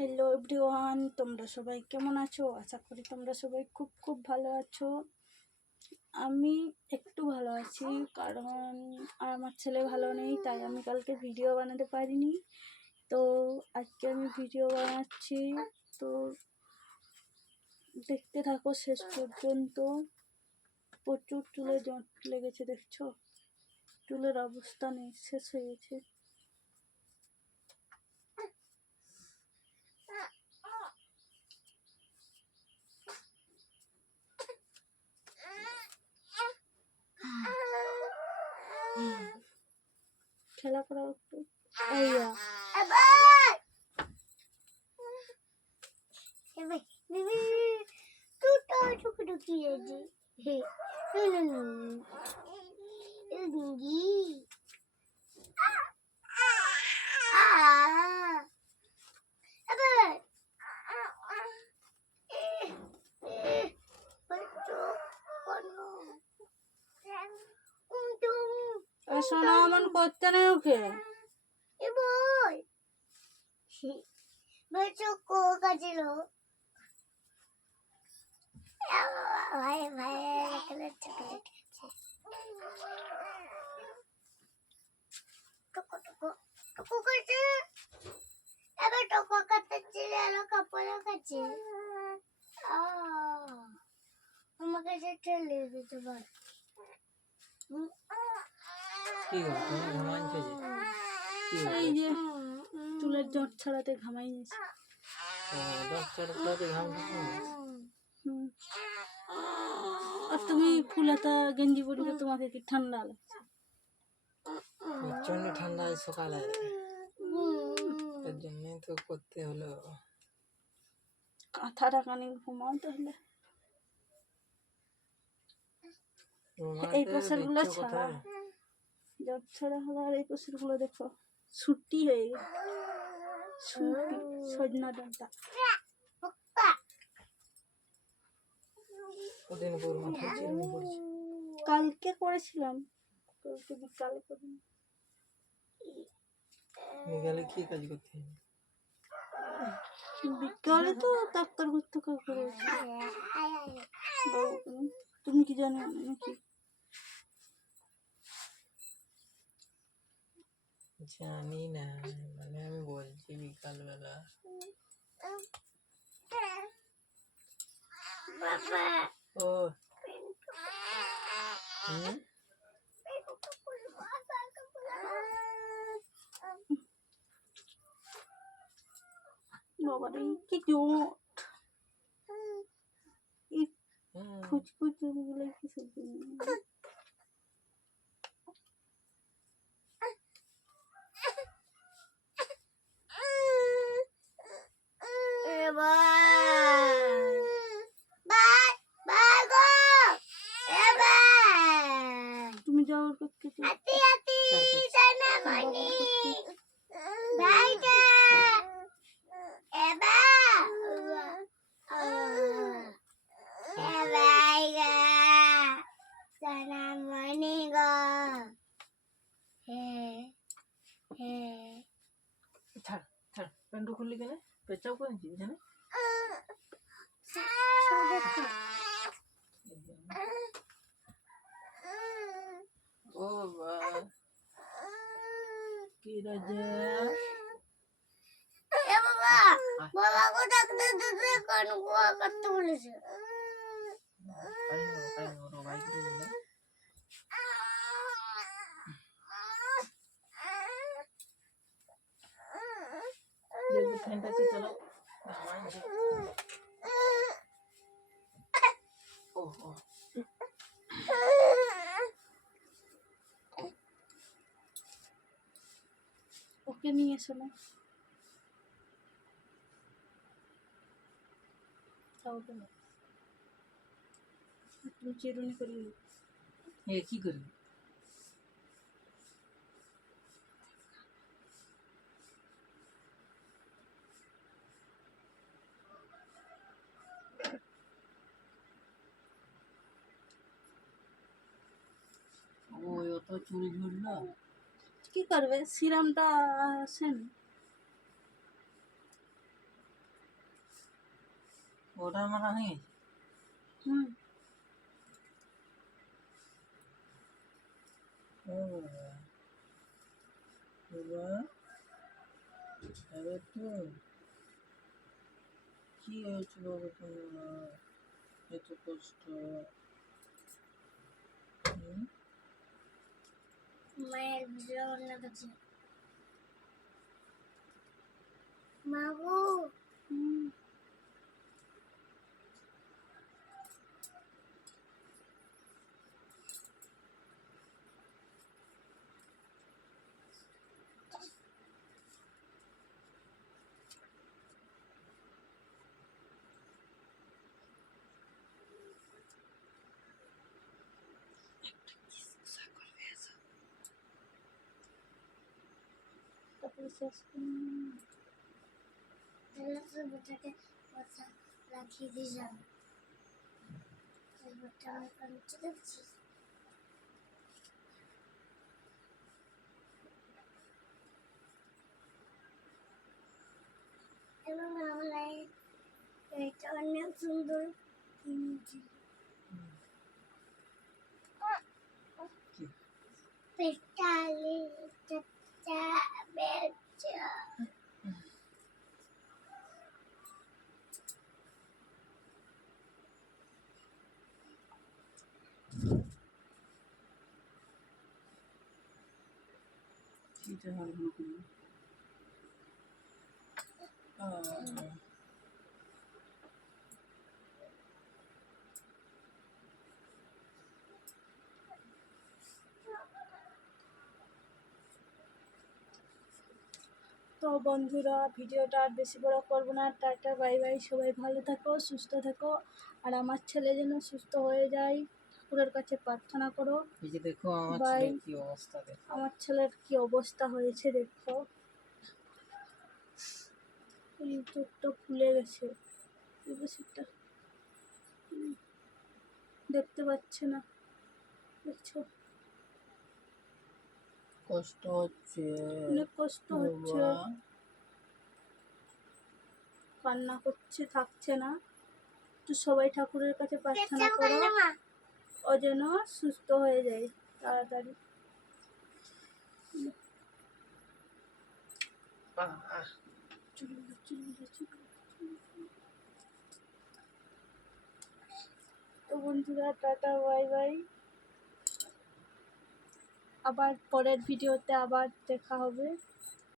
Hello everyone, তোমরা সবাই কেমন আছো? আশা করি তোমরা সবাই খুব খুব ভালো আছো। আমি একটু ভালো আছি, কারণ আমার ছেলে ভালো নেই, তাই আমি কালকে ভিডিও বানাতে পারিনি। তো আজকে আমি ভিডিও বানাচ্ছি, তো দেখতে থাকো শেষ পর্যন্ত। প্রচুর চুলে জট লেগেছে, দেখছো? চুলের অবস্থা নেই, শেষ হয়ে গেছে। খেলা করা একটু আইয়া সোনা অমন করতে নেই ওকে। আমাকে ঠেলে দিতে পারে। এই যে চুলের জট ছাড়াতে ঘামাই গেছে। আর তুমি ফুলাতা গেঞ্জি পরিলে তোমাকে কি ঠান্ডা লাগছে? প্রচন্ড ঠান্ডা সকালে, তার জন্য তো করতে হলো। কাঁথা টাকা নিয়ে ঘুমাও তাহলে। এই পাশের গুলো ছাড়া, জট ছাড়া হলো। আর এই পাশের গুলো দেখো ছুটি হয়ে গেছে, ছুটি সজনা ডাঁটা। কালকে করেছিলাম, কালকে বিকালে করিনি। বিকালে কি কাজ করতে হবে? বিকালে তো ডাক্তার করতে করেছি। তুমি কি জানো নাকি? জানি না, মানে আমি বলছি বিকালবেলা। ও বাবারে কি জোট, এই ফুচকুচি গুলো কিসের জন্য? তুমি যাওয়ার করতে প্যান্টু খুললি কেন? পেঁচাও করেছি জানে। ও বাবা কি রাজা, বাবা को ডাকতে দিতে কোন গোয়া করতে বলেছে। ফ্যানটাকে চালাও। ওকে নিয়ে এসো না, তুমি চিরুনি করে কি করবি? ওই অত চুল ঝুললো, কি করবে? সিরামটা আসেন। ওটা মারা হয়ে গেছে? হুম। ও বাবা, এবার এবার তো কি হয়েছে বাবা তোমার, এত কষ্ট? হুম? মায়ের ভিডিও রান্না করছে মা গো। হুম। তারপরে শেষ তাহলে তো বেটাকে কথা রাখিয়ে দিয়ে যাবে। এবারটা আমি কানতে দেখছি। এবং আমরা এটা অনেক সুন্দর কিনছি। কি? পেটালি চাচা বেচা। কিটা হালকা করবো? তো বন্ধুরা, ভিডিওটা আর বেশি বড় করবো না। Tata, bye bye. সবাই ভালো থাকো, সুস্থ থাকো, আর আমার ছেলে যেন সুস্থ হয়ে যায় ঠাকুরের কাছে প্রার্থনা করো। এই যে দেখো আমার বাই। ছেলের কি অবস্থা, দেখো। আমার ছেলের কি অবস্থা হয়েছে দেখো, এই চোখটা ফুলে গেছে, এই পাশেরটা দেখতে পাচ্ছে না, দেখছো? কষ্ট হচ্ছে অনেক কষ্ট হচ্ছে, বাবা। কান্না করছে, থাকছে না। তো সবাই ঠাকুরের কাছে প্রার্থনা পেছন করো, করলে মা। ও যেন সুস্থ হয়ে যায় তাড়াতাড়ি। তো বন্ধুরা, টাটা, বাই বাই। আবার পরের ভিডিওতে আবার দেখা হবে।